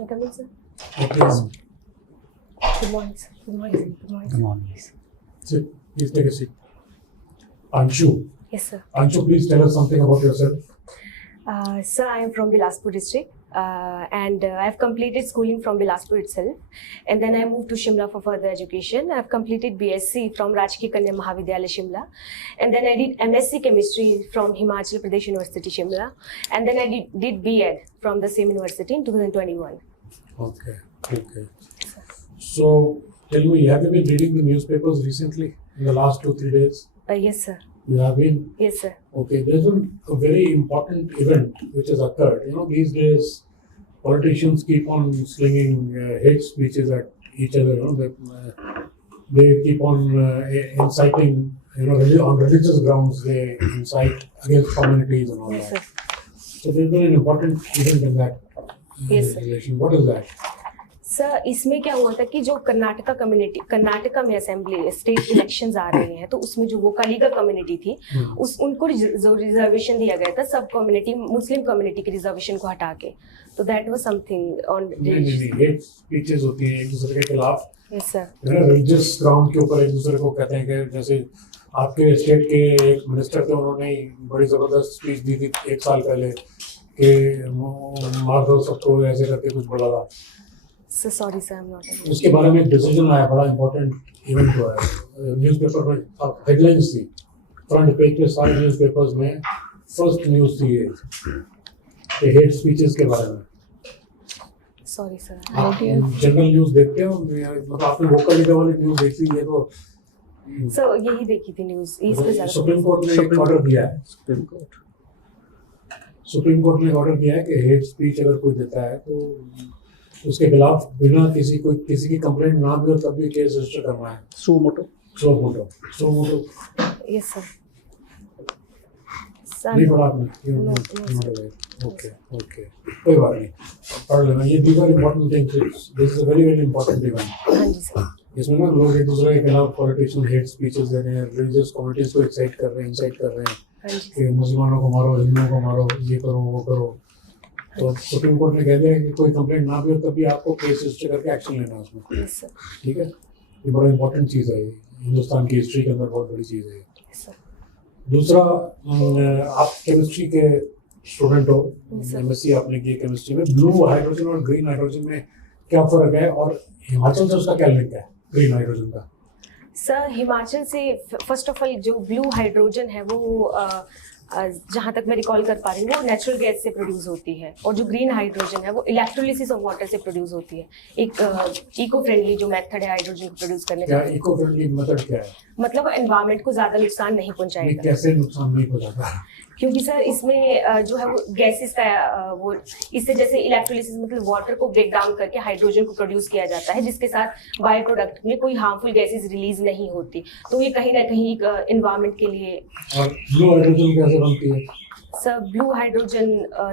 May I come in, sir? Please. Good morning, sir. Good morning. Good morning. Good morning. Sit. Please take a seat. Anshu. Yes, sir. Anshu, please tell us something about yourself. Sir, I am from Bilaspur district, and I have completed schooling from Bilaspur itself, and then I moved to Shimla for further education. I have completed BSc from Rajki Kanya Mahavidyalaya Shimla, and then I did MSc Chemistry from Himachal Pradesh University Shimla, and then I did B.Ed from the same university in 2021. Okay. Okay. So, tell me, have you been reading the newspapers recently in the last 2-3 days? Yes, sir. You have been? Yes, sir. Okay. There's a very important event which has occurred. You know, these days, politicians keep on slinging hate speeches at each other. You know, they keep on inciting. You know, on religious grounds, they incite against communities and all Yes, that. sir. So there's been an important event in that Yes, sir. relation. What is that? Sir इसमें क्या हुआ था कि जो कर्नाटका में assembly state elections आ रहे हैं, तो उसमें जो वो कलीगा कम्युनिटी थी उनको जो रिजर्वेशन दिया गया था, सब कम्युनिटी मुस्लिम कम्युनिटी के रिजर्वेशन को हटा के, तो दैट वाज समथिंग ऑन नहीं हेट स्पीचेस होती हैं एक दूसरे के खिलाफ। Yes sir. रिलीजियस ग्राउंड के ऊपर एक दूसरे को कहते हैं कि जैसे आपके स्टेट के एक मिनिस्टर थे, उन्होंने बड़ी जबरदस्त स्पीच दी थी 1 साल पहले कि मार दो सबको, ऐसे करके कुछ बोला था। Sir sorry sir, I am not. उसके बारे में एक डिसीजन आया, बड़ा इंपॉर्टेंट इवेंट हुआ है। न्यूज़पेपर में हेडलाइंस थी, फ्रंट पेज पे सारे न्यूज़पेपर्स में फर्स्ट न्यूज़ थी ये हेट स्पीचेस के बारे में। Sorry sir. आप जनरल न्यूज़ देखते हो? मतलब आपने वोकल लीडर वाली न्यूज़ देखी है तो? सर यही देखी थी न्यूज़, इस पे ज्यादा। सुप्रीम कोर्ट ने एक ऑर्डर दिया है। सुप्रीम कोर्ट ने ऑर्डर दिया है कि हेट स्पीच अगर कोई देता है तो उसके खिलाफ बिना किसी की कंप्लेंट ना भी हो तब भी केस रजिस्टर करना है। सो मोटो यस सर। नहीं पढ़ा आपने? ओके कोई बात नहीं, पढ़ लेना। ये दीगर important things, this is a very very important event. हाँ जी सर। इसमें ना लोग एक दूसरे के खिलाफ पॉलिटिशियन हेट स्पीचेस दे रहे हैं, रिलीजियस कम्युनिटीज को इंसाइट कर रहे हैं हाँ जी कि मुसलमानों को मारो, हिंदुओं को मारो, ये करो वो करो। तो सुप्रीम कोर्ट ने कह दिया कि कोई कंप्लेंट ना भी हो तभी आपको केस रजिस्टर करके एक्शन लेना है उसमें। Yes sir. ठीक है, ये बड़ा इंपॉर्टेंट चीज़ है, हिंदुस्तान की हिस्ट्री के अंदर बहुत बड़ी चीज़ है। Yes sir. दूसरा, आप केमिस्ट्री के स्टूडेंट हो, Yes, sir. एमएससी आपने की केमिस्ट्री में। ब्लू हाइड्रोजन और ग्रीन हाइड्रोजन में क्या फर्क है और हिमाचल से उसका क्या लिंक है ग्रीन हाइड्रोजन का? सर हिमाचल से फर्स्ट ऑफ ऑल जो ब्लू हाइड्रोजन है वो जहाँ तक मैं रिकॉल कर पा रही हूँ वो नेचुरल गैस से प्रोड्यूस होती है, और जो ग्रीन हाइड्रोजन है वो इलेक्ट्रोलिसिस ऑफ वाटर से प्रोड्यूस होती है। एक इको फ्रेंडली जो मेथड है हाइड्रोजन को प्रोड्यूस करने का। क्या इको फ्रेंडली मेथड क्या है? मतलब एनवायरमेंट को ज्यादा नुकसान नहीं ये पहुंचाएगा। कैसे नुकसान नहीं पहुंचाता? क्योंकि सर इसमें जो है वो गैसेस का वो इससे जैसे इलेक्ट्रोलिसिस मतलब वाटर को ब्रेक डाउन करके हाइड्रोजन को प्रोड्यूस किया जाता है, जिसके साथ बाय प्रोडक्ट में कोई हार्मफुल गैसेस रिलीज नहीं होती, तो ये कहीं ना कहीं एनवायरमेंट के लिए। और ब्लू हाइड्रोजन कैसे बनती है? Sir blue hydrogen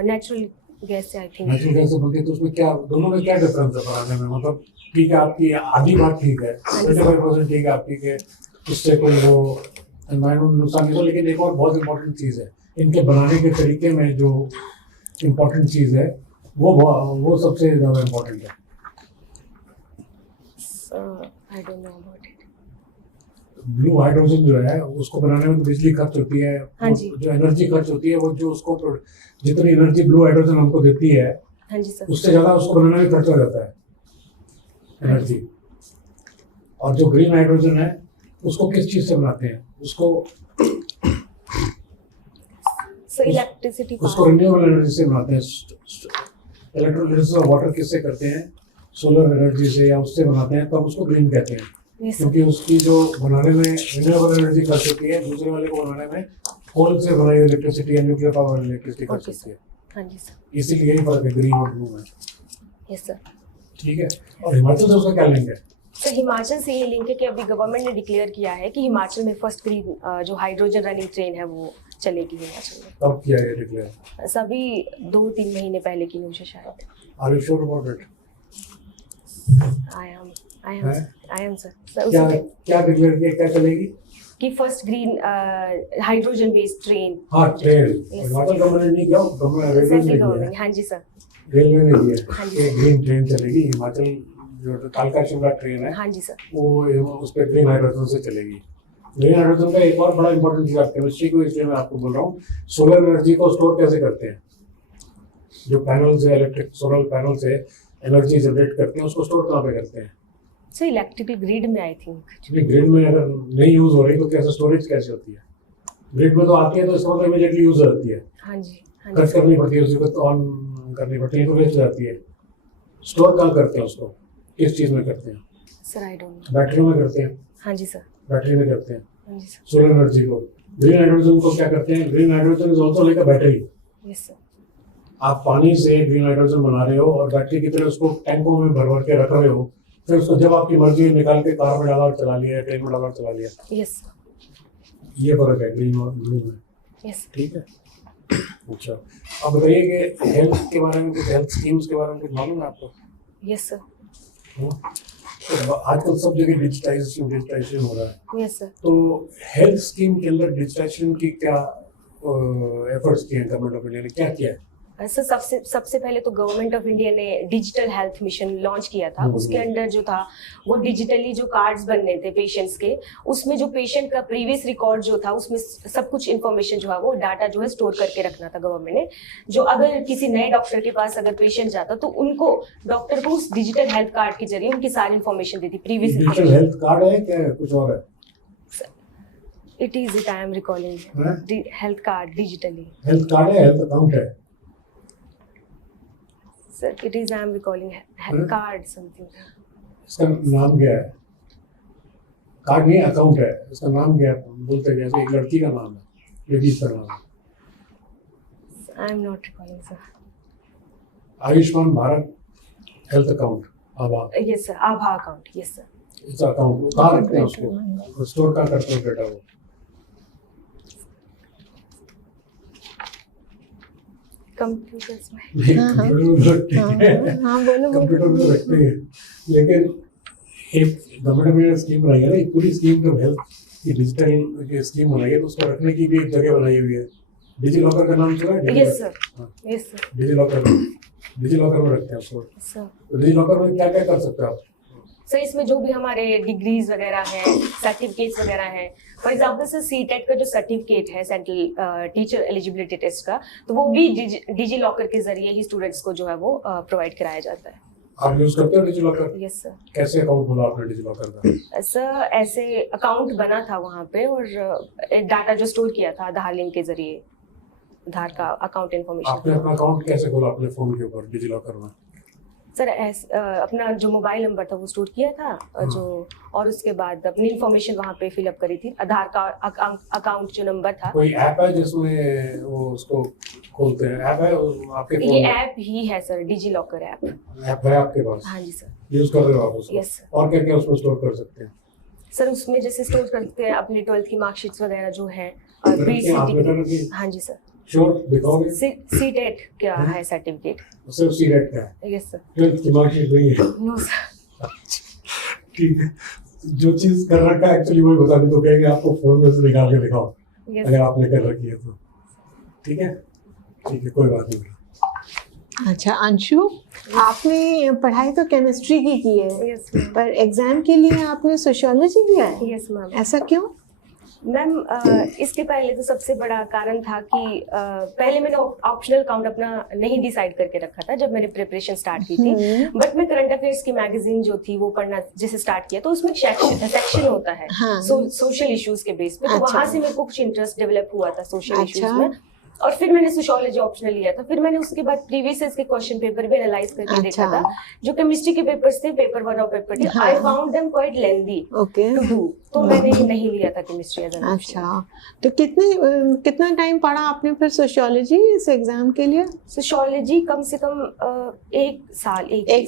natural gas से आई थिंक। नेचुरल गैस से बनती है, तो उसमें क्या, दोनों में क्या डिफरेंस है बनाने में? मतलब ठीक है, आपकी आधी बात ठीक है, 25% ठीक है आपकी के उससे कोई वो एनवायरमेंट नुकसान नहीं हो, लेकिन एक और बहुत इंपॉर्टेंट चीज़ है, इनके बनाने के तरीके में जो इम्पोर्टेंट चीज़ है वो सबसे ज़्यादा इम्पोर्टेंट है। I don't know about it. Blue hydrogen जो है उसको बनाने में तो बिजली खर्च होती है। हाँ जी। जो एनर्जी खर्च होती है वो जो उसको जितनी एनर्जी ब्लू हाइड्रोजन हमको देती है, हाँ जी सर। उससे ज़्यादा उसको बनाने में खर्च हो जाता है एनर्जी। और जो ग्रीन हाइड्रोजन है उसको किस चीज़ से बनाते हैं? उसको इलेक्ट्रिसिटी उसको रिन्यूएबल एनर्जी से बनाते हैं। इलेक्ट्रोलिसिस ऑफ वाटर किससे करते हैं? सोलर एनर्जी से या उससे बनाते हैं, तब उसको ग्रीन कहते हैं। Yes, क्योंकि उसकी जो बनाने में रिन्यूएबल एनर्जी खर्च होती है, दूसरे वाले को बनाने में कोल से बनाई हुई इलेक्ट्रिसिटी या न्यूक्लियर पावर इलेक्ट्रिसिटी खर्च होती है। हाँ जी सर। इसीलिए यही फर्क है ग्रीन और ब्लू में। Yes sir. ठीक है, और हिमाचल से उसका क्या लिंक है? सर हिमाचल से ये लिंक है कि अभी गवर्नमेंट ने डिक्लेयर किया है कि हिमाचल में फर्स्ट ग्रीन जो हाइड्रोजन रनिंग ट्रेन है वो चलेगी हिमाचल में। कब किया ये डिक्लेयर? सभी 2-3 महीने पहले की न्यूज़ है शायद। Are you sure about it? I am sir. क्या डिक्लेयर किया, क्या चलेगी? कि first green hydrogen based train. हाँ ट्रेन, हिमाचल गवर्नमेंट ने किया, गवर्नमेंट हाँ जी सर। रेलवे ने दिया हाँ है जी कि ग्रीन ट्रेन चलेगी हिमाचल, जो कालका शिमला ट्रेन है हाँ जी सर। वो उस पर ग्रीन हाइड्रोजन से चलेगी। ग्रीन हाइड्रोजन का एक और बड़ा इंपॉर्टेंट चीज आप केमिस्ट्री को, इसलिए मैं आपको बोल रहा हूँ, सोलर एनर्जी को स्टोर कैसे करते हैं। जो पैनल से इलेक्ट्रिक सोलर पैनल से एनर्जी जनरेट करते हैं उसको स्टोर कहाँ पे करते हैं? सर इलेक्ट्रिकल ग्रिड में आई थिंक। क्योंकि ग्रिड में अगर नहीं यूज हो रही तो कैसे स्टोरेज कैसे होती है? ग्रिड में तो आती है तो इसका मतलब इमीडिएटली यूज हो जाती है, हाँ जी हाँ खर्च जी करनी पड़ती है, उसको तो ऑन करनी पड़ती है तो वेस्ट हो जाती है। स्टोर कहाँ करते हैं उसको, किस चीज में करते हैं? Sir I don't no. Battery में करते हैं, हाँ जी सर। बैटरी में करते हैं हाँ जी सर। सोलर एनर्जी को। ग्रीन हाइड्रोजन को क्या करते हैं? Green hydrogen is also like a battery. Yes sir. आप पानी से ग्रीन हाइड्रोजन बना रहे हो और बैटरी की तरह उसको टैंकों में भर भर के रख रहे हो, फिर उसको जब आपकी मर्जी है निकाल के कार में डाला और चला लिया, ट्रेन में डाला और चला लिया। Yes sir. ये फर्क है ग्रीन और ब्लू में। यस। ठीक है। अच्छा, अब बताइए कि हेल्थ के बारे में, कुछ हेल्थ स्कीम्स के बारे में कुछ मालूम है आपको? Yes sir. तो आजकल सब जगह डिजिटाइजेशन हो रहा है, यस सर। तो हेल्थ स्कीम के अंदर डिजिटाइजेशन की क्या एफर्ट्स किए हैं गवर्नमेंट ऑफ इंडिया ने, क्या किया है? सर सबसे पहले तो गवर्नमेंट ऑफ इंडिया ने डिजिटल हेल्थ मिशन लॉन्च किया था। उसके अंडर जो था वो डिजिटली जो कार्ड्स बनने थे पेशेंट्स के, उसमें जो पेशेंट का प्रीवियस रिकॉर्ड जो था उसमें सब कुछ इन्फॉर्मेशन जो है वो डाटा जो है स्टोर करके रखना था गवर्नमेंट ने। जो अगर किसी नए डॉक्टर के पास अगर पेशेंट जाता तो उनको डॉक्टर को उस डिजिटल हेल्थ कार्ड के जरिए उनकी सारी इन्फॉर्मेशन देती, प्रीवियस डिजिटल हेल्थ कार्ड है क्या कुछ और है? It is I am recalling health card digitally. Health card है, हेल्थ अकाउंट है sir it is I am recalling health card something. इसका नाम क्या है? कार्ड नहीं, अकाउंट है, इसका नाम क्या है? बोलते हैं जैसे एक लड़की का नाम है, लेडीज का नाम है। आई am not recalling sir. Ayushman Bharat health account, Abha. Yes sir, Abha account. Yes sir. इस अकाउंट कहाँ रखते हैं उसको, स्टोर कहाँ करते हैं डेटा वो? कंप्यूटर्स में। कंप्यूटर में रखते हैं, लेकिन एक गवर्नमेंट ने स्कीम बनाई है ना, एक पूरी स्कीम जब हेल्थ की डिजिटल स्कीम बनाई है तो उसको रखने की भी एक जगह बनाई हुई है। डिजी लॉकर का नाम सुना है? Yes sir. Yes sir. DigiLocker में रखते हैं उसको। सर तो डिजी लॉकर में क्या क्या कर सकते हो आप? सर इसमें जो भी हमारे डिग्रीज वगैरह हैं, सर्टिफिकेट्स वगैरह हैं, फॉर एग्जांपल सर सीटेट का जो सर्टिफिकेट है सेंट्रल टीचर एलिजिबिलिटी टेस्ट का, तो वो भी डिजी लॉकर के जरिए ही स्टूडेंट्स को जो है वो प्रोवाइड कराया जाता है। आप यूज करते हो डिजी लॉकर? Yes sir. कैसे अकाउंट खोला आपने डिजी लॉकर का? सर ऐसे अकाउंट बना था वहाँ पे और डाटा जो स्टोर किया था आधार लिंक के जरिए, आधार का अकाउंट इन्फॉर्मेशन। आपने अपना अकाउंट कैसे खोला अपने फोन के ऊपर डिजी लॉकर में? सर अपना जो मोबाइल नंबर था वो स्टोर किया था जो, और उसके बाद अपनी इन्फॉर्मेशन वहाँ पे फिलअप करी थी, आधार का अकाउंट जो नंबर था। कोई ऐप है जिसमें वो उसको खोलते हैं? ऐप है आपके फोन ये में? ऐप ही है sir, digi locker app. App है आपके पास? हाँ जी सर। यूज कर रहे हो आप उसको? Yes sir. और क्या क्या उसमें स्टोर कर सकते हैं? सर उसमें जैसे स्टोर करते हैं अपनी 12th की मार्कशीट्स वगैरह जो है, और रखी हैं आपने तो रखी? हाँ जी सर। श्योर दिखाओगे? सीटेट क्या है सर्टिफिकेट? सिर्फ सीरेट का है? Yes sir. 12th की मार्कशीट नहीं है? No sir. ठीक है, जो चीज कर रखा है एक्चुअली वही बता दें तो कहेंगे आपको फोन में से निकाल के दिखाओ अगर आपने कर रखी है तो। ठीक है, ठीक है, कोई बात नहीं। अच्छा अंशु, आपने पढ़ाई तो केमिस्ट्री की है, यस पर एग्जाम के लिए आपने सोशियोलॉजी लिया है? Yes ma'am. ऐसा क्यों? मैम इसके पहले तो सबसे बड़ा कारण था कि पहले मैंने ऑप्शनल अकाउंट अपना नहीं डिसाइड करके रखा था जब मैंने प्रिपरेशन स्टार्ट की थी, बट मैं करंट अफेयर्स की मैगजीन जो थी वो पढ़ना जैसे स्टार्ट किया तो उसमें सेक्शन होता है सोशल इश्यूज के बेस पे, तो वहां से मेरे को कुछ इंटरेस्ट डेवलप हुआ था सोशल इश्यूज में, और फिर मैंने सोशियोलॉजी ऑप्शनल लिया था। फिर मैंने उसके बाद प्रीवियस ईयर के क्वेश्चन पेपर भी एनालाइज करके देखा था, जो केमिस्ट्री के पेपर्स थे, पेपर 1 और paper 2, I found them quite lengthy to do, तो मैंने नहीं लिया था केमिस्ट्री एज एन ऑप्शन। अच्छा, तो कितना टाइम पढ़ा आपने फिर सोशियोलॉजी इस एग्जाम के लिए? सोशियोलॉजी कम से कम एक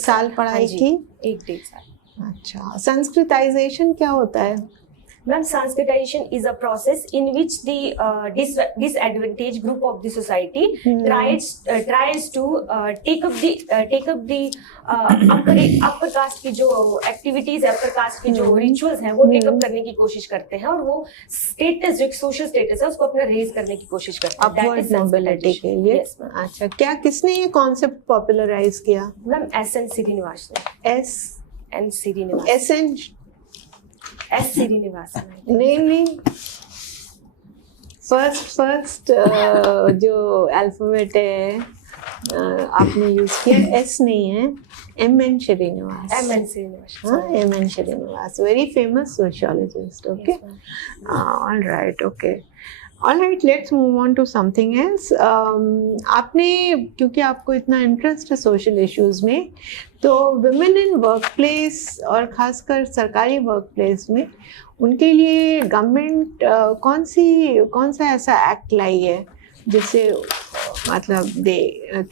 साल पढ़ाई की? 1-1.5 साल। अच्छा, संस्कृताइजेशन क्या होता है? Ma'am, Sanskritization is a process in which the disadvantaged group of the society tries to take up the upper caste की जो activities है, upper caste की जो rituals हैं, वो take up करने की कोशिश करते हैं और वो status जो एक social status है उसको अपना raise करने की कोशिश करते हैं. That is अपवर्ड मोबिलिटी के लिए. Yes, ma'am. अच्छा, क्या किसने ये कॉन्सेप्ट पॉपुलराइज किया? Ma'am, S.N. Srinivasan. S Srinivasan. SN S. Srinivasan. नहीं फर्स्ट जो अल्फाबेट है आपने यूज किया एस नहीं है, M.N. श्रीनिवास. M.N. Srinivasan. हाँ, M.N. Srinivas, very famous sociologist. Okay, Yes, ma'am. All right, okay, all right, let's move on to something else. आपने, क्योंकि आपको इतना इंटरेस्ट है सोशल इश्यूज में, तो वुमेन इन वर्क प्लेस और ख़ासकर सरकारी वर्क प्लेस में उनके लिए गवर्नमेंट कौन सा ऐसा एक्ट लाई है जिससे मतलब they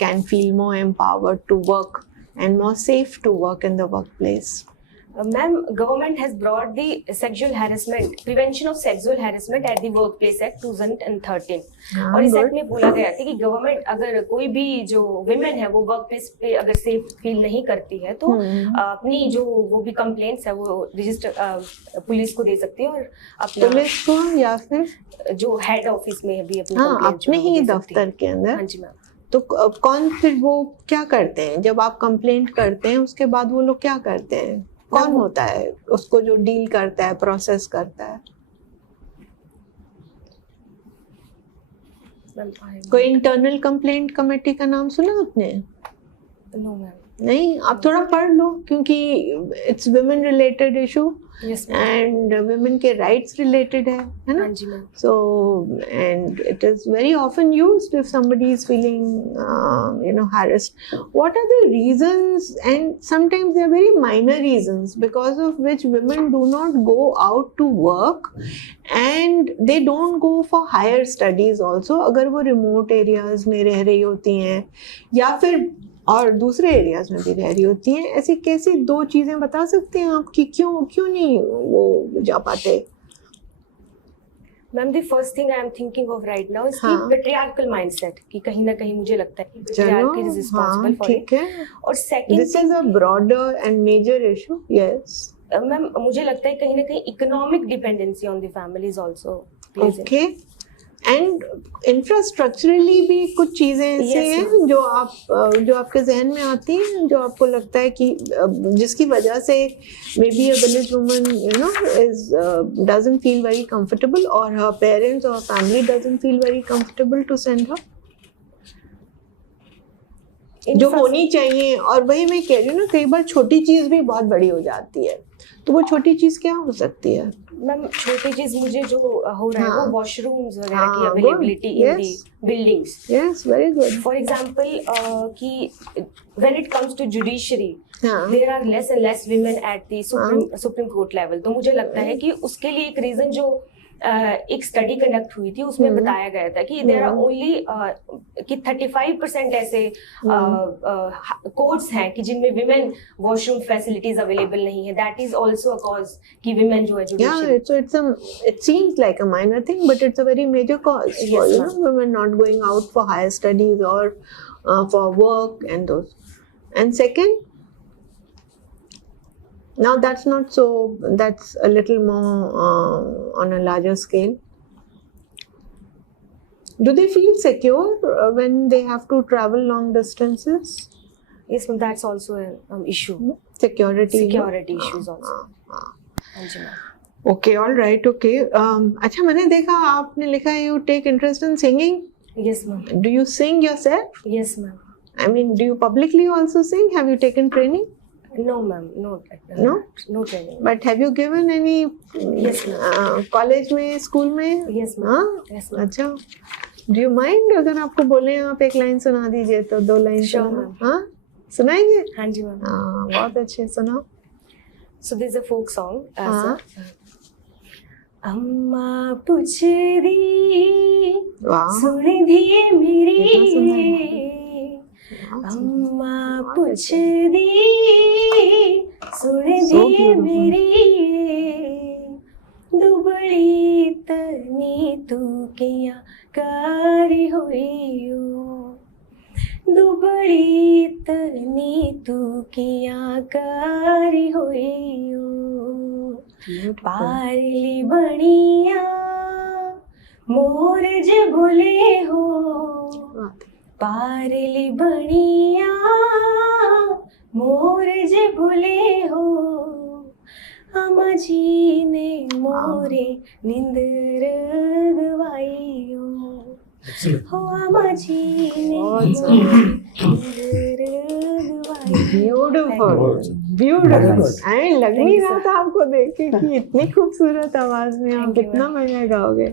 can feel more empowered to work and more safe to work in the workplace? Ma'am, government has brought the Prevention of Sexual Harassment at the Workplace Act 2013. और इस एक्ट में बोला गया था कि गवर्नमेंट अगर कोई भी जो विमेन है वो वर्क प्लेस पे अगर सेफ फील नहीं करती है तो अपनी जो वो भी कंप्लेंट्स है वो रजिस्टर पुलिस को दे सकती है और अपना पुलिस को या फिर जो हेड ऑफिस में भी अपनी हाँ, complaint जो अपने है वो ही दे सकती है. दफ्तर के अंदर. हाँ जी मैम. तो कौन फिर वो क्या करते हैं जब आप कंप्लेंट करते हैं, उसके बाद वो लोग क्या करते हैं? कौन होता है उसको जो डील करता है, प्रोसेस करता है? कोई इंटरनल कंप्लेंट कमेटी का नाम सुना आपने? No ma'am. नहीं, आप थोड़ा पढ़ लो, क्योंकि it's women related issue yes ma'am. And women के राइट्स रिलेटेड है ना? हाँ जी ma'am. So, and it is very often used if somebody is feeling, harassed. What are the reasons? And sometimes they are very minor reasons because of which women do not go out to work and they don't go for higher studies also. अगर वो remote areas में रह रही होती हैं या फिर और दूसरे एरियाज में भी रह रही होती हैं, ऐसी कैसी दो चीजें बता सकते हैं आप कि क्यों नहीं वो जा पाते? Ma'am, the first thing I am thinking of right now is हाँ. पेट्रियार्कल माइंडसेट कि कहीं ना कहीं मुझे लगता है कि चलो, patriarchy is responsible for it. ठीक है. और second This is a broader and major issue. Yes. Ma'am मुझे लगता है कहीं ना कहीं economic dependency on the family is also plays. Okay. And infrastructurally भी कुछ चीजें ऐसी Yes, हैं जो आपके जहन में आती हैं, जो आपको लगता है कि जिसकी वजह से may be a village woman is doesn't feel very comfortable और हर पेरेंट्स और family doesn't feel very comfortable to send her, जो होनी चाहिए. और वही मैं कह रही हूँ ना, कई बार छोटी चीज भी बहुत बड़ी हो जाती है, तो वो छोटी चीज क्या हो सकती है? मैम, छोटी चीज मुझे जो हो रहा है हाँ. वो वॉशरूम्स वगैरह हाँ, की availability in the yes. Buildings. Yes, very good. For example कि when it comes to judiciary हाँ. There are less and less women at the supreme court level. तो मुझे लगता है कि उसके लिए एक रीजन जो एक स्टडी कंडक्ट हुई थी उसमें बताया गया था कि देयर आर ओनली कि 35% ऐसे कोर्ट्स हैं कि जिनमें विमेन वॉशरूम फैसिलिटीज अवेलेबल नहीं है. That is also a cause कि विमेन जो है judiciary. It seems like a minor thing, but it's a very major cause for Yes, women not going out for higher studies or for work and those. And second, now that's not so. That's a little more on a larger scale. Do they feel secure when they have to travel long distances? Yes, ma'am, that's also an issue. Security issues also. हाँ जी ma'am. Okay, all right, okay. अच्छा, मैंने देखा आपने लिखा है you take interest in singing. Yes ma'am. Do you sing yourself? Yes ma'am. I mean, do you publicly also sing? Have you taken training? No ma'am, no training. But have you given any? Yes ma'am. College में, school में? Yes ma'am. हाँ? Yes ma'am. अच्छा. Do you mind अगर आपको बोले आप एक line सुना दीजिए तो 2 लाइन Sure, सुना? ma'am. हाँ? सुनाएंगे? हाँ जी मैम. हाँ, बहुत अच्छे, सुनाओ. So this is a folk song. हाँ. अम्मा पुछदी वाह. सुन दिए मेरी, कितना सुंदर. अम्मा पुछदी सुन So दिए beautiful. मेरी, डूब दुबड़ी तनी तू किया कारी हुई दुबड़ी तनी तू किया कारी हुई पारली बनिया मोर जे भूले हो पारली बनिया मोर जे भूले हो अम्मा जी ने मोरे नींदर गवाई हो अम्मा जी ने नींदर गवाई। Beautiful beautiful. आई लग नहीं रहा था आपको देख के कि इतनी खूबसूरत आवाज में आप इतना बढ़िया गाओगे।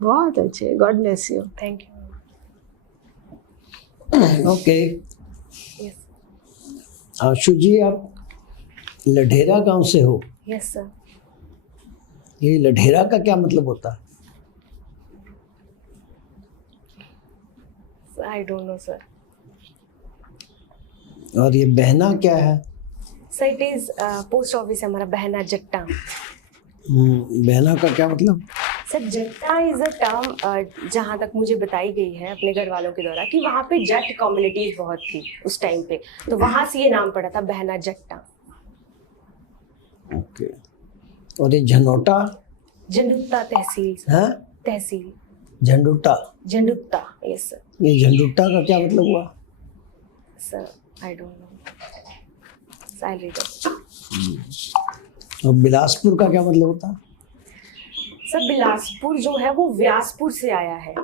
बहुत अच्छे, God bless you. Thank you. Okay, yes Ashu ji, आप लढेरा गांव से हो। Yes sir. ये लढेरा का क्या मतलब होता है? I don't know sir. और ये बहना क्या है? Sir it is post office है हमारा, बहना जट्टा। बहना का क्या मतलब? सर जट्टा इज अ टर्म जहाँ तक मुझे बताई गई है अपने घर वालों के द्वारा कि वहाँ पे जट कम्युनिटीज बहुत थी उस टाइम पे, तो वहाँ से ये नाम पड़ा था बहना जट्टा। ओके। और ये झनोटा झंडुत्ता तहसील सर। है? तहसील झंडुटा। झंडुत्ता, यस सर। ये झंडुटा का क्या मतलब हुआ? Sir I don't no, I read और बिलासपुर का क्या मतलब होता है? सर बिलासपुर जो है वो व्यासपुर से आया है।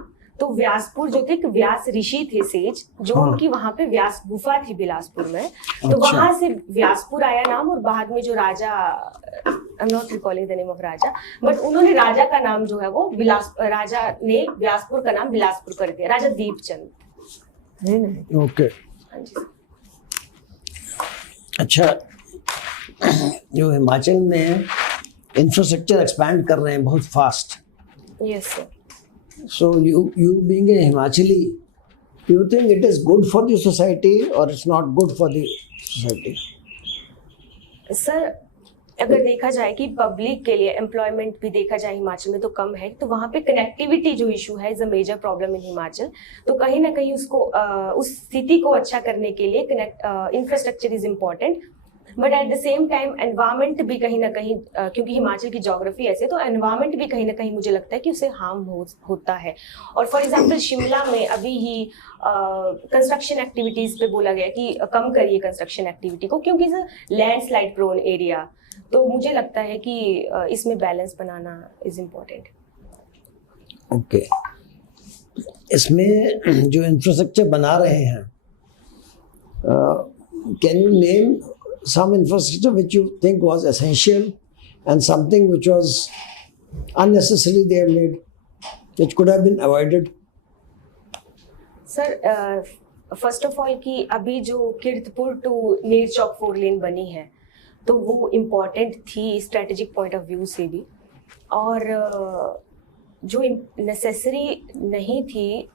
तो व्यासपुर जो थे, एक व्यास ऋषि थे सेज, जो हाँ। उनकी वहां पे व्यास गुफा थी बिलासपुर में, तो अच्छा। वहां से व्यासपुर आया नाम। और बाद में जो राजा, I am not recalling the name of राजा, बट उन्होंने राजा का नाम जो है वो राजा ने व्यासपुर का नाम बिलासपुर कर दिया, राजा दीपचंद। ओके। हाँ जी। अच्छा, जो हिमाचल में इंफ्रास्ट्रक्चर एक्सपैंड कर रहे हैं बहुत fast, yes sir. so you being a Himachali, do you think it is good for the society or it's not good for the society? Sir अगर देखा जाए कि पब्लिक के लिए एम्प्लॉयमेंट भी देखा जाए हिमाचल में तो कम है, तो वहाँ पे कनेक्टिविटी जो इशू है is a major problem in Himachal. तो कहीं ना कहीं उसको उस स्थिति को अच्छा करने के लिए infrastructure is important, but at the same time environment भी कहीं ना कहीं क्योंकि हिमाचल की ज्योग्राफी ऐसे, तो एनवायरमेंट भी कहीं ना कहीं मुझे लगता है कि उसे हार्म होता है। और फॉर एग्जांपल शिमला में अभी ही कंस्ट्रक्शन एक्टिविटीज पे बोला गया कि कम करिए कंस्ट्रक्शन एक्टिविटी को, क्योंकि सर लैंडस्लाइड प्रोन एरिया। तो मुझे लगता है कि इसमें balance banana is important. Okay. इसमें जो इंफ्रास्ट्रक्चर बना रहे हैं, can you name some infrastructure which you think was essential and something which was unnecessary they have made, which could have been avoided? Sir first of all कि अभी जो Kiratpur to नीर चौक 4 लेन बनी है, तो वो इम्पॉर्टेंट थी स्ट्रेटेजिक पॉइंट ऑफ व्यू से भी, और जो नेसेसरी नहीं थी,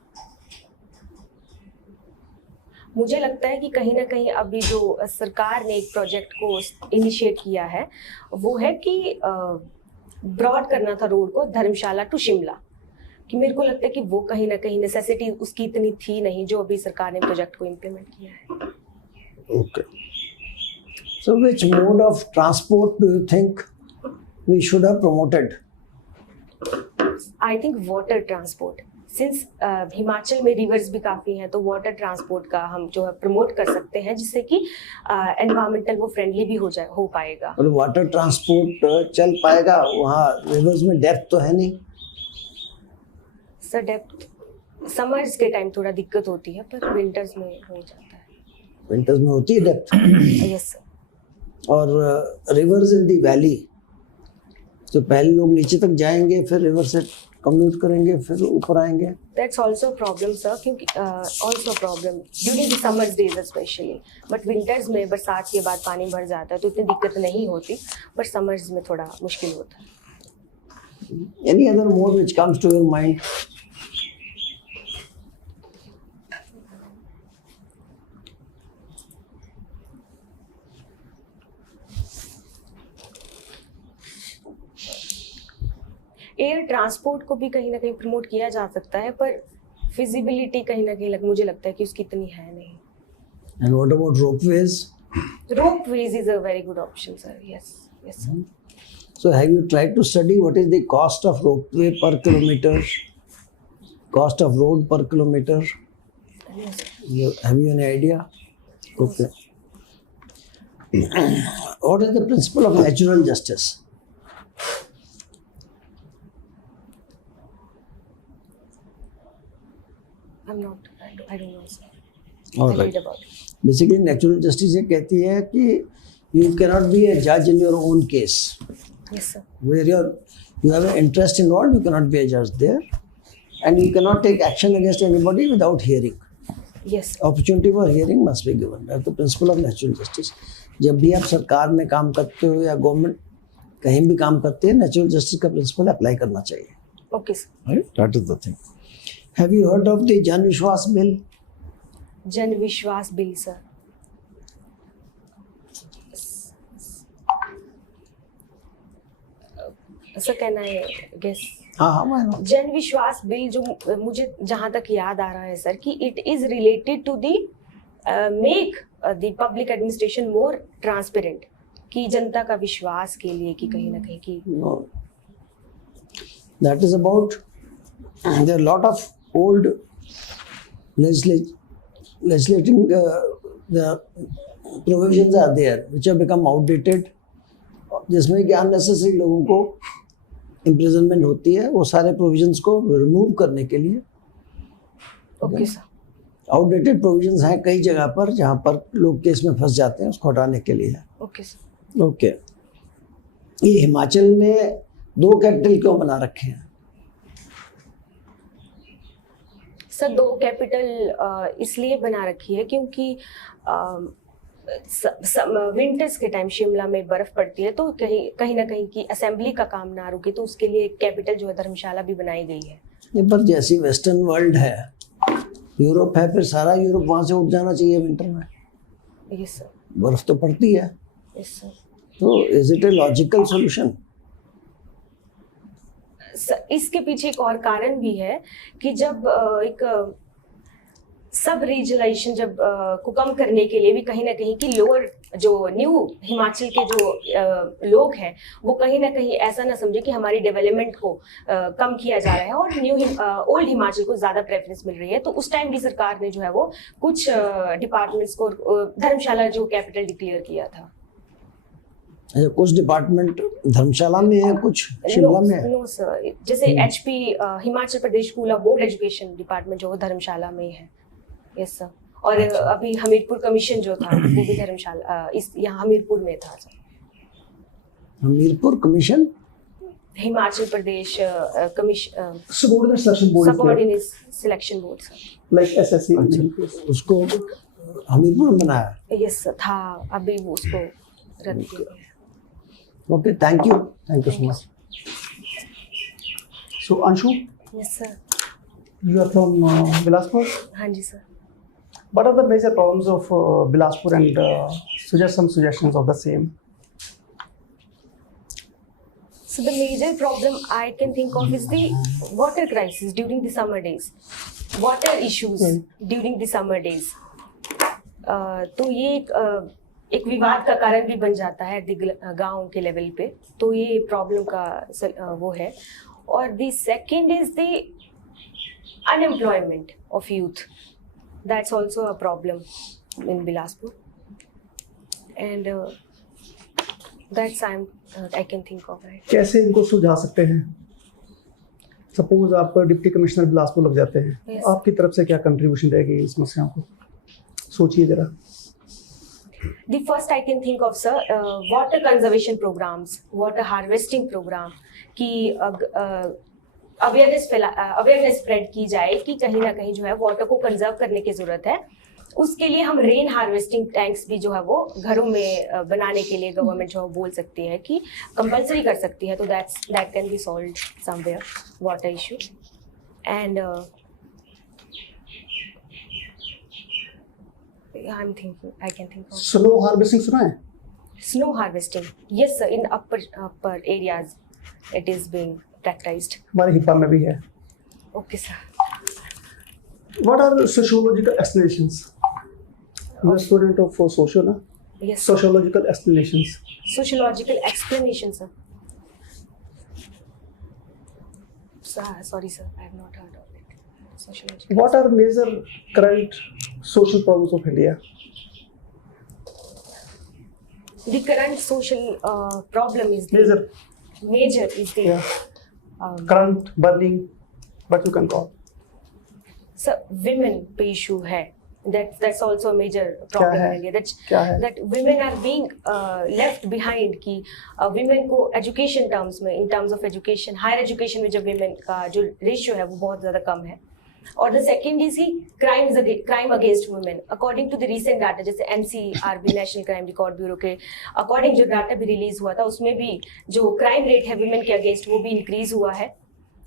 मुझे लगता है कि कहीं ना कहीं अभी जो सरकार ने एक प्रोजेक्ट को इनिशिएट किया है वो है कि ब्रॉड करना था रोड को धर्मशाला टू शिमला, कि मेरे को लगता है कि वो कहीं ना कहीं नेसेसिटी उसकी इतनी थी नहीं जो अभी सरकार ने प्रोजेक्ट को इम्प्लीमेंट किया है। Okay. So which mode of transport do you think we should have promoted? I think water transport, since Himachal में रिवर्स भी काफ़ी हैं, तो वाटर ट्रांसपोर्ट का हम जो है प्रमोट कर सकते हैं, जिससे कि एनवायरमेंटल वो फ्रेंडली भी हो पाएगा। और वाटर ट्रांसपोर्ट चल पाएगा वहाँ रिवर्स में? डेप्थ तो है नहीं सर, डेप्थ समर्स के टाइम थोड़ा दिक्कत होती है, पर विंटर्स में हो जाता है। विंटर्स में होती है डेप्थ। Yes sir. और रिवर्स इन दी वैली, तो पहले लोग नीचे तक जाएंगे, फिर रिवर से कम्यूट करेंगे, फिर ऊपर आएंगे। दैट्स ऑल्सो प्रॉब्लम सर, क्योंकि also problem during the summers days specially, but winters में बरसात के बाद पानी भर जाता है तो इतनी दिक्कत नहीं होती, बट समर्स में थोड़ा मुश्किल होता है। Any other mode which comes to your mind? Air transport को भी कहीं ना कहीं प्रमोट किया जा सकता है, पर फिजिबिलिटी कहीं ना कहीं मुझे लगता है कि उसकी इतनी है नहीं. And what about ropeways? Ropeways is a very good option, sir. Yes, yes, sir. So have you tried to study what is the cost of ropeway per kilometer? Cost of road per kilometer? Yes, sir. Have you any idea? Okay. What is the principle of natural justice? I'm not. I don't know, sir. All I right. read about it. Basically, natural justice ये कहती है कि you cannot be a judge in your own case. Yes, sir. Where you have an interest involved, you cannot be a judge there, and you cannot take action against anybody without hearing. Yes, sir. Opportunity for hearing must be given. That's the principle of natural justice. जब भी आप सरकार में काम करते हो या government कहीं भी काम करते हैं, नेचुरल जस्टिस का प्रिंसिपल अप्लाई करना चाहिए. Okay, sir. Right? That is the thing. Have you heard of the Jan Vishwas bill? Jan Vishwas bill, sir. Sir, can I guess? हाँ, why not? जन विश्वास बिल जो मुझे जहां तक याद आ रहा है सर कि it is related to the make the public administration more transparent, कि जनता का विश्वास के लिए कि कहीं ना कहीं की. No. That is about, there are a lot of old legislating the provisions are there which have become outdated, जिसमें कि unnecessary लोगों को imprisonment होती है. वो सारे provisions को remove करने के लिए ओके सर. outdated provisions हैं कई जगह पर जहाँ पर लोग केस में फंस जाते हैं, उसको हटाने के लिए. Okay sir. ओके. ये हिमाचल में 2 कैपिटल क्यों बना रखे हैं? सर 2 कैपिटल इसलिए बना रखी है क्योंकि विंटर्स के टाइम शिमला में बर्फ पड़ती है, तो कहीं ना कहीं की असेंबली का काम ना रुके, तो उसके लिए कैपिटल जो है धर्मशाला भी बनाई गई है. ये पर जैसी वेस्टर्न वर्ल्ड है, यूरोप है, फिर सारा यूरोप वहाँ से उठ जाना चाहिए विंटर में. Yes sir. बर्फ तो पड़ती है. Yes sir. तो is it a logical solution? इसके पीछे एक और कारण भी है कि जब एक सब रीजनलाइजेशन जब को कम करने के लिए भी कहीं ना कहीं की लोअर जो न्यू हिमाचल के जो लोग हैं वो कहीं ना कहीं ऐसा ना समझे कि हमारी डेवलपमेंट को कम किया जा रहा है और न्यू ओल्ड हिमाचल को ज़्यादा प्रेफरेंस मिल रही है. तो उस टाइम भी सरकार ने जो है वो कुछ डिपार्टमेंट्स को धर्मशाला जो कैपिटल डिक्लेयर किया था. कुछ डिपार्टमेंट धर्मशाला में है, कुछ शिमला में है. No sir. जैसे HP Himachal Pradesh school of board education department जो वो धर्मशाला में है. Yes sir. और अभी हमीरपुर कमीशन जो था वो भी धर्मशाला इस यहाँ हमीरपुर में था sir. Hamirpur commission Himachal Pradesh commission subordinate selection board is there, subordinate selection board sir. like SSC. उसको हमीरपुर में बनाया. यस सर था, अभी वो उसको रद्द किया. Okay, thank you so much. So Anshu, yes sir. you are from Bilaspur. हाँ जी sir. What are the major problems of Bilaspur and suggest some suggestions of the same? So the major problem I can think of is the water crisis during the summer days. Water issues during the summer days. तो ये एक विवाद का कारण भी बन जाता है गांव के लेवल पे. तो ये प्रॉब्लम का वो है. और the second is the unemployment of youth. That's also a problem in Bilaspur. And that's I can think of right. कैसे इनको सुलझा सकते हैं? सपोज आप डिप्टी कमिश्नर बिलासपुर लग जाते हैं, Yes. आपकी तरफ से क्या कंट्रीब्यूशन रहेगी इस समस्याओं को? सोचिए जरा. The first I can think of, sir, water conservation programs, water harvesting program की अवेयरनेस स्प्रेड की जाए कि कहीं ना कहीं जो है वाटर को कंजर्व करने की जरूरत है. उसके लिए हम रेन हार्वेस्टिंग टैंक्स भी जो है वो घरों में बनाने के लिए गवर्नमेंट जो है बोल सकती है कि कंपलसरी कर सकती है. तो that can be solved somewhere water issue. And I'm thinking, I can think of slow harvesting सुना है? snow harvesting. Yes, sir. In upper areas, it is being practiced. हमारे हिपा में भी है. Okay, sir. What are sociological explanations? You are a student of social, na? Yes, sir. Sociological explanations. Sociological explanation, sir. Sorry, sir. I have not heard of it. Sociological. What are major current social problems of India? The current social problem is the Major, is the yeah. Current, burning, what you can call. sir, women पे issue है. That's also a major problem है? in India. क्या है? That women are being left behind कि women को education terms में, in terms of education, higher education में जो women का जो ratio है वो बहुत ज़्यादा कम है. और the second is he crime against women. According to the recent data, जैसे NCRB National Crime Record Bureau के according जो data भी release हुआ था उसमें भी जो crime rate है women के against वो भी increase हुआ है.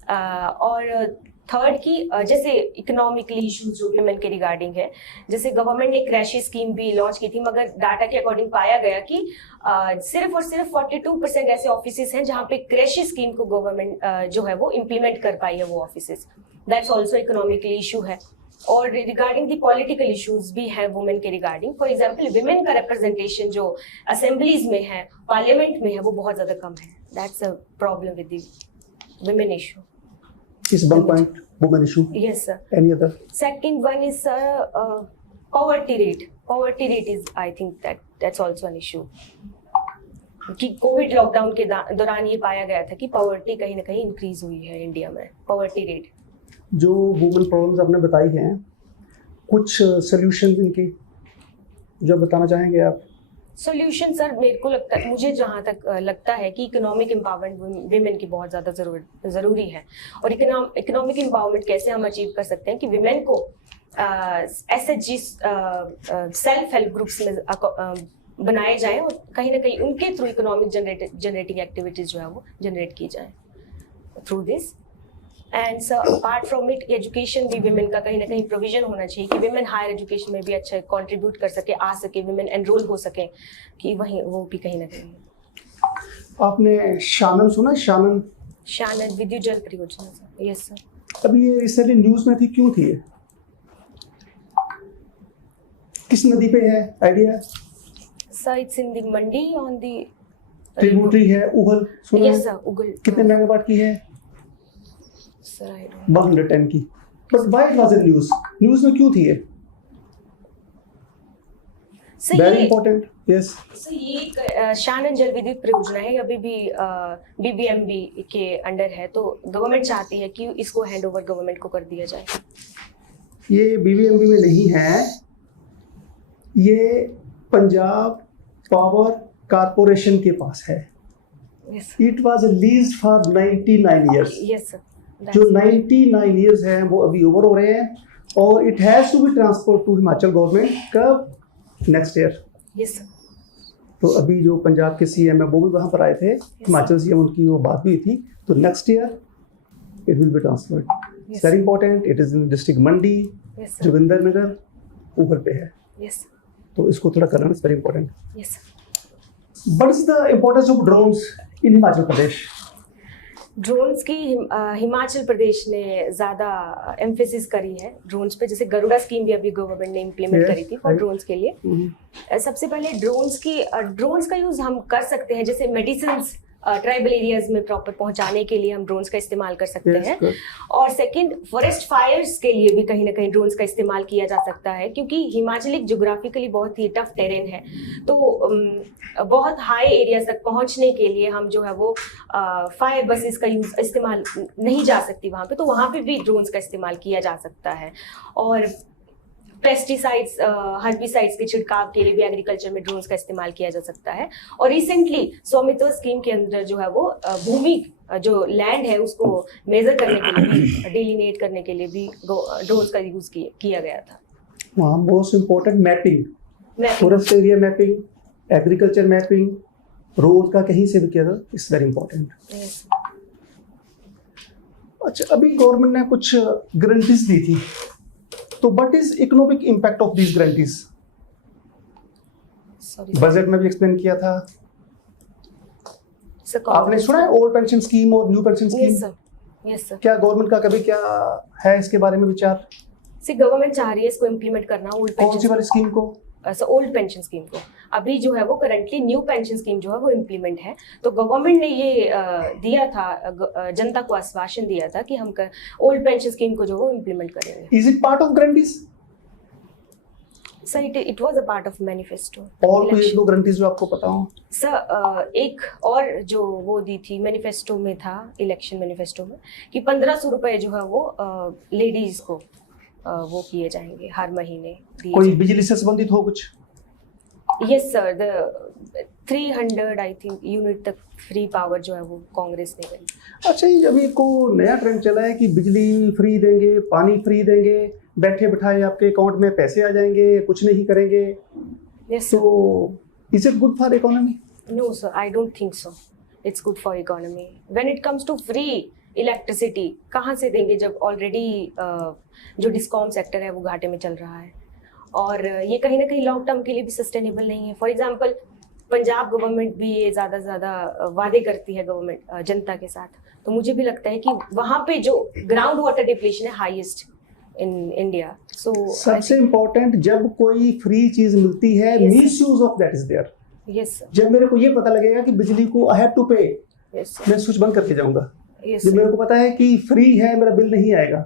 और थर्ड की जैसे इकोनॉमिकली इश्यूज जो वुमेन के रिगार्डिंग है, जैसे गवर्नमेंट ने क्रैशी स्कीम भी लॉन्च की थी, मगर डाटा के अकॉर्डिंग पाया गया कि सिर्फ और सिर्फ 42% ऐसे ऑफिसेज हैं जहां पे क्रैशी स्कीम को गवर्नमेंट जो है वो इम्प्लीमेंट कर पाई है वो offices. That's also economically issue है. और रिगार्डिंग द पॉलिटिकल इश्यूज भी है वुमेन के रिगार्डिंग. फॉर एग्जाम्पल वुमेन का रिप्रेजेंटेशन जो असेंबलीज में है, पार्लियामेंट में है, वो बहुत ज्यादा कम है. That's a problem with the women issue. Is one point women issue. Yes, sir. Any other? Second one is poverty rate. Poverty rate is, I think that's also an issue. कि Covid lockdown के दौरान ये पाया गया था कि poverty कहीं ना कहीं इंक्रीज हुई है इंडिया में. Poverty rate. जो वुमेन प्रॉब्लम्स आपने बताई हैं, कुछ सॉल्यूशन इनके जो बताना चाहेंगे आप? सोल्यूशन सर मेरे को लगता है, मुझे जहाँ तक लगता है कि इकोनॉमिक एम्पावरमेंट विमेन की बहुत ज़्यादा ज़रूरी है. और इकोनॉमिक एम्पावरमेंट कैसे हम अचीव कर सकते हैं कि विमेन को SHG सेल्फ हेल्प ग्रुप्स में बनाए जाएं और कहीं ना कहीं उनके थ्रू इकोनॉमिक जनरेटिंग एक्टिविटीज़ जो है वो जनरेट की जाएं through this. And sir apart from it education भी विमेन का कहीं ना कहीं प्रोविजन होना चाहिए कि विमेन हायर एजुकेशन में भी अच्छा कंट्रीब्यूट कर सके, आ सके, विमेन एनरोल हो सके, कि वहीं वो भी कहीं ना कहीं. आपने शानन सुना? शानन विद्युत जल परियोजना सर. Yes sir. अभी ये रिसेंटली न्यूज़ में थी, क्यों थी ये? किस नदी पे है, idea? Sir it's in the Mandi on the tributary है, उगल सुना? Yes sir. उगल. कितने मेगावाट की है? Sir I don't. 110 की. But why it was in news में क्यों थी ये? Very important. यस सर ये शानन जल विद्युत परियोजना है, अभी भी BBMB के अंडर है, तो गवर्नमेंट चाहती है कि इसको हैंड ओवर गवर्नमेंट को कर दिया जाए. ये BBMB में नहीं है, ये पंजाब पावर कारपोरेशन के पास है. Yes it was leased for 99 years. Yes sir. जो 99 इयर्स हैं वो अभी ओवर हो रहे हैं और it has to be transfer to Himachal government. कब? Next year. Yes sir. तो अभी जो पंजाब के CM है वो भी वहाँ पर आए थे, हिमाचल CM उनकी वो बात भी हुई थी. तो next year it will be transferred. Yes. Very important. It is in district Mandi, yes sir. Joginder Nagar, ऊपर पे है. यस तो इसको थोड़ा करना is very important. Yes sir. What is the importance of drones in Himachal Pradesh? Drones की हिमाचल प्रदेश ने ज़्यादा एम्फेसिस करी है ड्रोन्स पे. जैसे गरुड़ा स्कीम भी अभी गवर्नमेंट ने इम्प्लीमेंट Yes, करी थी फॉर right. ड्रोन्स के लिए. सबसे पहले ड्रोन्स का यूज़ हम कर सकते हैं, जैसे मेडिसिन ट्राइबल एरियाज में प्रॉपर पहुंचाने के लिए हम ड्रोन्स का इस्तेमाल कर सकते Yes, हैं. good. और सेकंड फॉरेस्ट फायर्स के लिए भी कहीं ना कहीं ड्रोन्स का इस्तेमाल किया जा सकता है, क्योंकि हिमाचल एक जोग्राफिकली बहुत ही टफ टेरेन है. तो बहुत हाई एरियाज तक पहुंचने के लिए हम जो है वो फायर बसेस का इस्तेमाल नहीं जा सकती वहाँ पे, तो वहाँ पे भी ड्रोन्स का इस्तेमाल किया जा सकता है. और पेस्टिसाइड्स हर्बिसाइड्स के छिड़काव के लिए भी एग्रीकल्चर में ड्रोन्स का इस्तेमाल किया जा सकता है. और रिसेंटली स्वामित्व स्कीम के अंदर जो है वो भूमि जो लैंड है उसको मेजर करने के लिए, डिलिनेट करने के लिए भी ड्रोन्स का यूज किया गया था. वहाँ most important mapping, forest area mapping, agriculture mapping, road का कहीं से भी किया था, इट्स वेरी इंपॉर्टेंट. Yes. अच्छा, अभी गवर्नमेंट ने कुछ गारंटीज दी थी, तो what is economic impact of these guarantees? Sorry. Budget में भी एक्सप्लेन किया था. सर आपने सुना है ओल्ड पेंशन स्कीम और new pension scheme? Yes sir, yes sir. क्या गवर्नमेंट का कभी क्या है इसके बारे में विचार? सर गवर्नमेंट चाह रही है इसको इम्प्लीमेंट करना, ओल्ड कौन सी पेंशन, वाली स्कीम को? सर ओल्ड पेंशन स्कीम को। अभी जो है वो करंटली न्यू पेंशन स्कीम जो है वो इम्प्लीमेंट है। तो गवर्नमेंट ने ये दिया था, जनता को आश्वासन दिया था कि हम ओल्ड पेंशन स्कीम को जो वो इम्प्लीमेंट करेंगे। Is it part of guarantees? Sir it was a part of manifesto. और कोई एक दो गारंटीज जो आपको पता हो? सर एक और जो वो दी थी मैनिफेस्टो में था, इलेक्शन मैनिफेस्टो में, कि 1500 रुपए जो है वो लेडीज को वो किए जाएंगे हर महीने दिए कोई बिजली से संबंधित हो कुछ? Yes sir, the 300 I think unit तक फ्री पावर जो है वो कांग्रेस ने करी। अच्छा, ये अभी को नया ट्रेंड चला है कि बिजली फ्री देंगे, पानी फ्री देंगे, बैठे बिठाए आपके अकाउंट में पैसे आ जाएंगे, कुछ नहीं करेंगे। यस तो is it good for economy? No sir, I don't think so it's good for economy. When it comes to free electricity कहाँ से देंगे जब ऑलरेडी जो डिस्कॉम सेक्टर है वो घाटे में चल रहा है, और ये कहीं ना कहीं लॉन्ग टर्म के लिए भी सस्टेनेबल नहीं है। फॉर एग्जांपल पंजाब गवर्नमेंट भी ये ज़्यादा से ज़्यादा वादे करती है गवर्नमेंट जनता के साथ, तो मुझे भी लगता है कि वहाँ पे जो ग्राउंड वाटर डिप्लीशन है हाईएस्ट इन इंडिया। सो सबसे इम्पोर्टेंट, जब कोई फ्री चीज मिलती है Yes, misuse of that is there. Yes sir, जब मेरे को ये पता लगेगा कि बिजली को I have to pay, yes sir, मैं स्विच बंद करके जाऊंगा। यस जब मेरे को पता है कि फ्री है, मेरा बिल नहीं आएगा,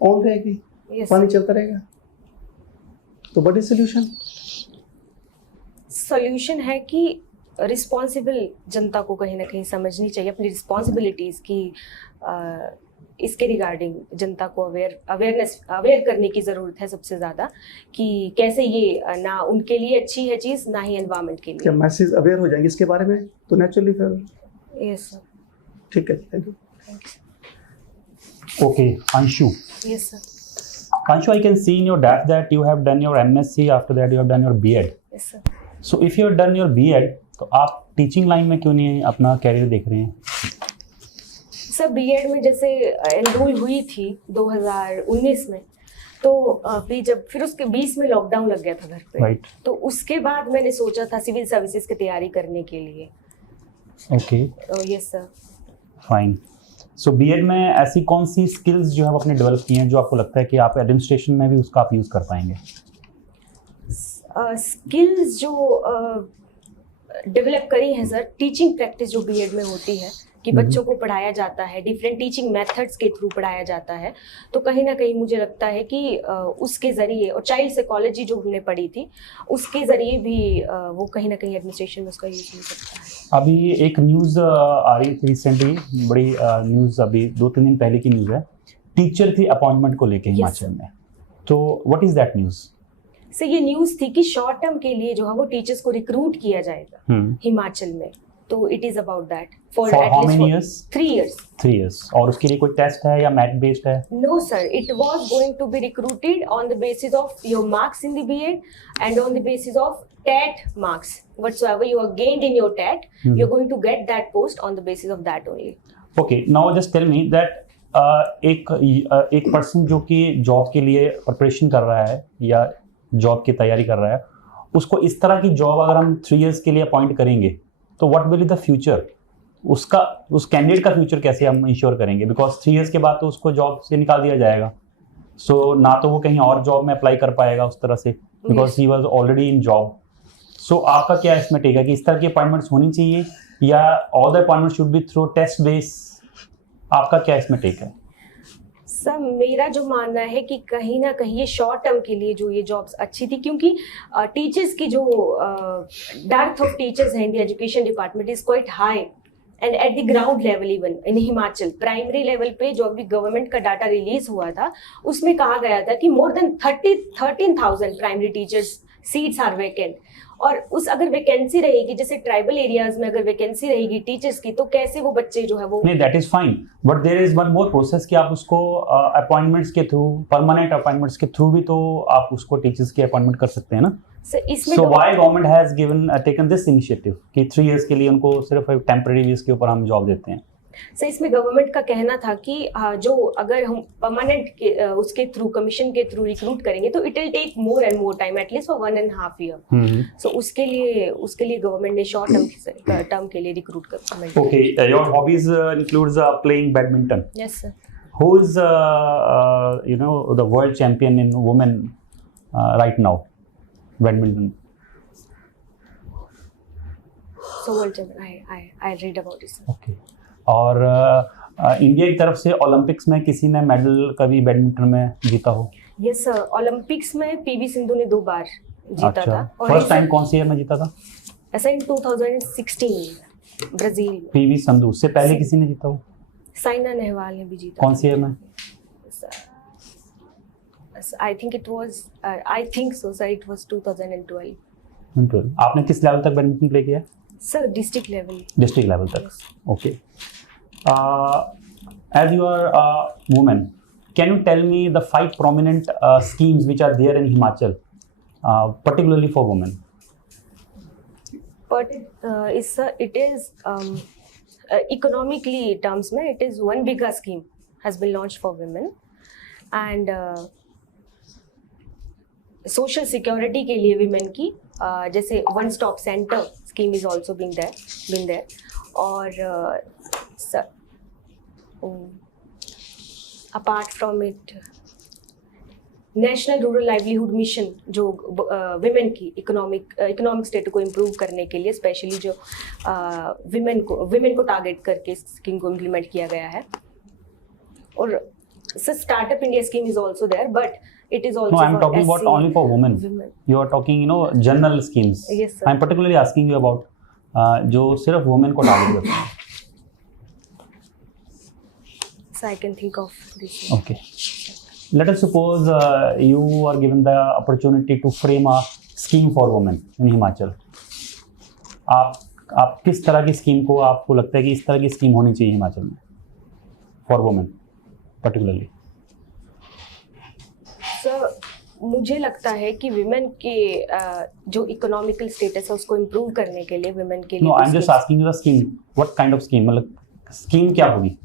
ऑन रहेगी, यस पानी चलता रहेगा, तो व्हाट इज सोल्यूशन? सोल्यूशन है कि रिस्पॉन्सिबल जनता को कहीं ना कहीं समझनी चाहिए अपनी रिस्पॉन्सिबिलिटीज की, इसके रिगार्डिंग जनता को अवेयर करने की ज़रूरत है सबसे ज़्यादा, कि कैसे ये ना उनके लिए अच्छी है चीज़, ना ही एनवायरनमेंट के क्या लिए। मैसेज अवेयर हो जाएंगे इसके बारे में तो नेचुरली फिर यस सर, ठीक है। Thank you. Okay, Anshu. Yes sir, Anshu, I can see in your DAF that you have done your MSc. After that, you have done your B.Ed. Yes sir. So, if you have done your B.Ed, तो आप teaching line में क्यों नहीं अपना career देख रहे हैं? Sir BEd में जैसे एनरोल हुई थी 2019 में, तो फिर उसके 20 में लॉकडाउन लग गया था घर पे। Right. तो उसके बाद मैंने सोचा था सिविल सर्विसेज की तैयारी करने के लिए। Okay, yes sir. fine. So, B.Ed में ऐसी कौन सी स्किल्स जो है आपने डेवलप की हैं जो आपको लगता है कि आप एडमिनिस्ट्रेशन में भी उसका आप यूज़ कर पाएंगे? स्किल्स जो डेवलप करी है सर, टीचिंग प्रैक्टिस जो बीएड में होती है कि बच्चों को पढ़ाया जाता है, डिफरेंट टीचिंग मेथड्स के थ्रू पढ़ाया जाता है, तो कहीं ना कहीं मुझे लगता है कि उसके ज़रिए, और चाइल्ड साइकोलॉजी जो हमने पढ़ी थी उसके ज़रिए भी वो कहीं ना कहीं एडमिनिस्ट्रेशन में उसका यूज़ हो सकता है। अभी एक न्यूज़ आ रही थी रिसेंटली, बड़ी न्यूज़ अभी 2-3 दिन पहले की न्यूज़ है, टीचर की अपॉइंटमेंट को लेके हिमाचल में। तो व्हाट इज़ दैट न्यूज़? से ये न्यूज़ थी कि शॉर्ट टर्म के लिए जो है वो टीचर्स को रिक्रूट किया जाएगा हिमाचल में, तो it is about that For how many years? 3 years। 3 years. और उसके लिए कोई टेस्ट है या मैथ बेस्ड है? No sir, it was going to be recruited on the basis of your marks in the BEd and on the basis of TET marks. Whatsoever you have gained in your TET, you're going to get that post on the basis of that only. Okay, now just tell me that एक person जो कि job के लिए preparation कर रहा है या job की तैयारी कर रहा है, उसको इस तरह की जॉब अगर हम 3 years के लिए अपॉइंट करेंगे तो what will be the future? उसका, उस कैंडिडेट का फ्यूचर कैसे हम इंश्योर करेंगे? बिकॉज 3 years के बाद तो उसको जॉब से निकाल दिया जाएगा, सो ना तो वो कहीं और जॉब में अप्लाई कर पाएगा उस तरह से, because he was already in job. So आपका क्या इसमें टेक है कि इस तरह की अपॉइंटमेंट्स होनी चाहिए या all the appointment should be through test base? आपका क्या इसमें टेक है? सर मेरा जो मानना है कि कहीं ना कहीं ये शॉर्ट टर्म के लिए जो ये जॉब्स अच्छी थी, क्योंकि टीचर्स की जो डेप्थ ऑफ टीचर्स है in the education department is quite high, and at the ground level even in Himachal primary level पे जो अभी गवर्नमेंट का डाटा रिलीज हुआ था उसमें कहा गया था कि more than 13,000 primary teachers seats are vacant. और उस अगर वैकेंसी रहेगी, जैसे ट्राइबल एरियाज में अगर वैकेंसी रहेगी टीचर्स की, तो कैसे वो बच्चे जो है वो नहीं, that is fine, but there is one more process कि आप उसको अपॉइंटमेंट्स के थ्रू, परमानेंट अपॉइंटमेंट्स के थ्रू भी तो आप उसको टीचर्स की अपॉइंटमेंट कर सकते हैं ना। इसमें so why government has taken this initiative कि 3 years के लिए उनको सिर्फ टेम्पररी बेस के ऊपर हम जॉब देते हैं? सर इसमें गवर्नमेंट का कहना था कि जो अगर हम परमानेंट उसके थ्रू कमीशन के थ्रू रिक्रूट करेंगे तो it will take more and more time at least for 1.5 year. So उसके लिए गवर्नमेंट ने शॉर्ट टर्म के लिए रिक्रूट कर। Okay, your hobbies includes playing badminton. Yes sir. Who is the world champion in women right now, badminton? So world champion, I read about it, sir. Okay. और India की तरफ से Olympics में किसी ने मेडल कभी badminton में जीता हो? यस सर, ओलंपिक्स में पीवी सिंधु ने 2 बार जीता अच्छा। था। और फर्स्ट टाइम कौन सी ईयर में जीता था? ऐसा इन 2016 ब्राजील। पीवी संधू, उससे पहले किसी ने जीता हो? साइना नेहवाल ने भी जीता। कौन सी ईयर में? I think it was, I think so sir, it was 2012। आपने किस लेवल तक बैडमिंटन प्ले किया? Sir district level. District level तक। Okay. As you are women, can you tell me the 5 prominent schemes which are there in Himachal, particularly for women? But it is economically terms में it is one bigger scheme has been launched for women, and social security के लिए women की जैसे one stop center scheme is also been there और apart from it national rural livelihood mission जो women की economic status को improve करने के लिए स्पेशली जो विमेन को टारगेट करके स्कीम को इम्प्लीमेंट किया गया है। और startup India scheme is also there, but it is also no, I'm talking about only for women. You are talking, general schemes. Yes, sir. I'm particularly asking you about जो सिर्फ women को target करते हैं. So I can think of this. Okay. Let us suppose you are given the opportunity to frame a scheme for women in Himachal. आप किस तरह की scheme को आपको लगता है कि इस तरह की स्कीम होनी चाहिए हिमाचल में फॉर वुमेन पर्टिकुलरली? सर मुझे लगता है कि विमेन के जो इकोनॉमिकल स्टेटस है उसको इम्प्रूव करने के लिए विमेन के लिए no, I am just asking you the scheme, what kind of scheme, मतलब स्कीम क्या होगी?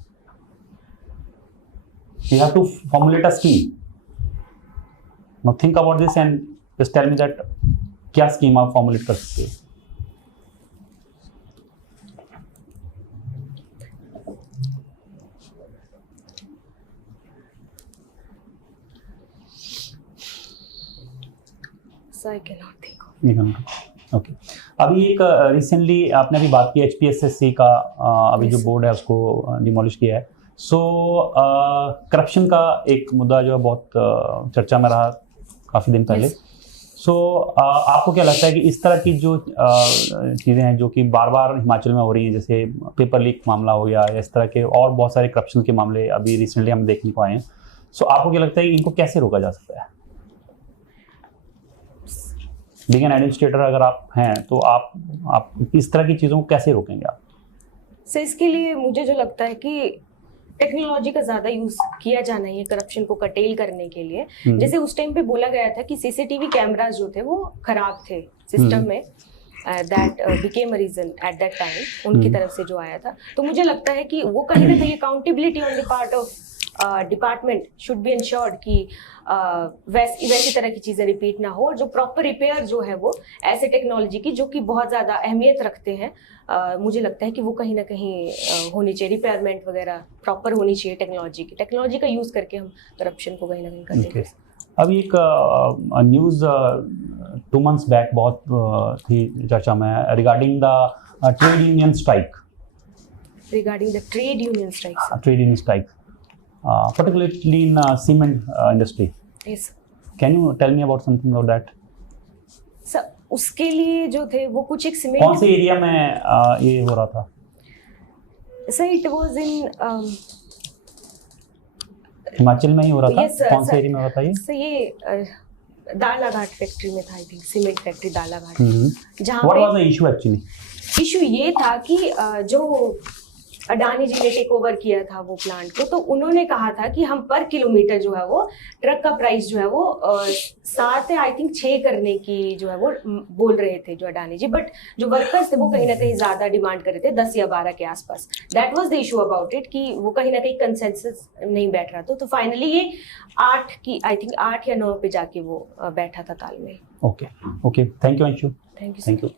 You have to formulate a scheme. Now think about this and just tell me that क्या scheme आप formulate कर सकते हो? So I cannot think of. Okay. अभी एक रिसेंटली आपने अभी बात की HPSSC का अभी जो बोर्ड है उसको डिमोलिश किया है। सो करप्शन का एक मुद्दा जो है बहुत चर्चा में रहा काफ़ी दिन पहले। सो आपको क्या लगता है कि इस तरह की जो चीज़ें हैं जो कि बार बार हिमाचल में हो रही हैं, जैसे पेपर लीक मामला हो गया या इस तरह के और बहुत सारे करप्शन के मामले अभी रिसेंटली हम देखने को आए हैं, सो आपको क्या लगता है कि इनको कैसे रोका जा सकता है? बीइंग एन एडमिनिस्ट्रेटर अगर आप हैं तो आप इस तरह की चीज़ों को कैसे रोकेंगे आप? सर इसके लिए मुझे जो लगता है कि टेक्नोलॉजी का ज्यादा यूज किया जाना है करप्शन को कटेल करने के लिए। जैसे उस टाइम पे बोला गया था कि सीसीटीवी कैमरास जो थे वो खराब थे सिस्टम में, that became a reason at that time उनकी तरफ से जो आया था। तो मुझे लगता है कि वो कहीं ना कहीं accountability on the part of department should be insured कि वैसी तरह की चीज़ें रिपीट ना हो, और जो प्रॉपर रिपेयर जो है वो ऐसे टेक्नोलॉजी की जो कि बहुत ज़्यादा अहमियत रखते हैं, मुझे लगता है कि वो कहीं ना कहीं होनी चाहिए, रिपेयरमेंट वगैरह प्रॉपर होनी चाहिए टेक्नोलॉजी का यूज़ करके हम करप्शन को कहीं ना कहीं करते हैं। अभी एक न्यूज़ 2 months बैक बहुत थी चर्चा में regarding the trade union strike. Regarding the trade union strikes. Trade union strike. Particularly in cement industry. Yes. Can you tell me about something about that? Sir उसके लिए जो थे वो कुछ एक सीमेंट कौन से एरिया में ये हो रहा था? Sir it was in Himachal में ही हो रहा था? Yes, sir, कौन से एरिया में हो रहा था ये? सर ये दालाघाट फैक्ट्री में था, आई थिंक सीमेंट फैक्ट्री दालाघाट, जहाँ What पे was the issue actually? Issue ये था कि जो अडानी जी ने टेक ओवर किया था वो प्लांट को, तो उन्होंने कहा था कि हम पर किलोमीटर जो है वो ट्रक का प्राइस जो है वो 7 आई थिंक 6 करने की जो है वो बोल रहे थे जो अडानी जी, बट जो वर्कर्स थे वो कहीं ना कहीं ज्यादा डिमांड कर रहे थे 10 या 12 के आसपास। That was the issue about it कि वो कहीं ना कहीं कंसेंसस नहीं बैठ रहा था। तो फाइनली ये 8 की आई थिंक 8 या 9 पे जाके वो बैठा था तालमेल। Okay okay, thank you Anshu, thank you. Thank you.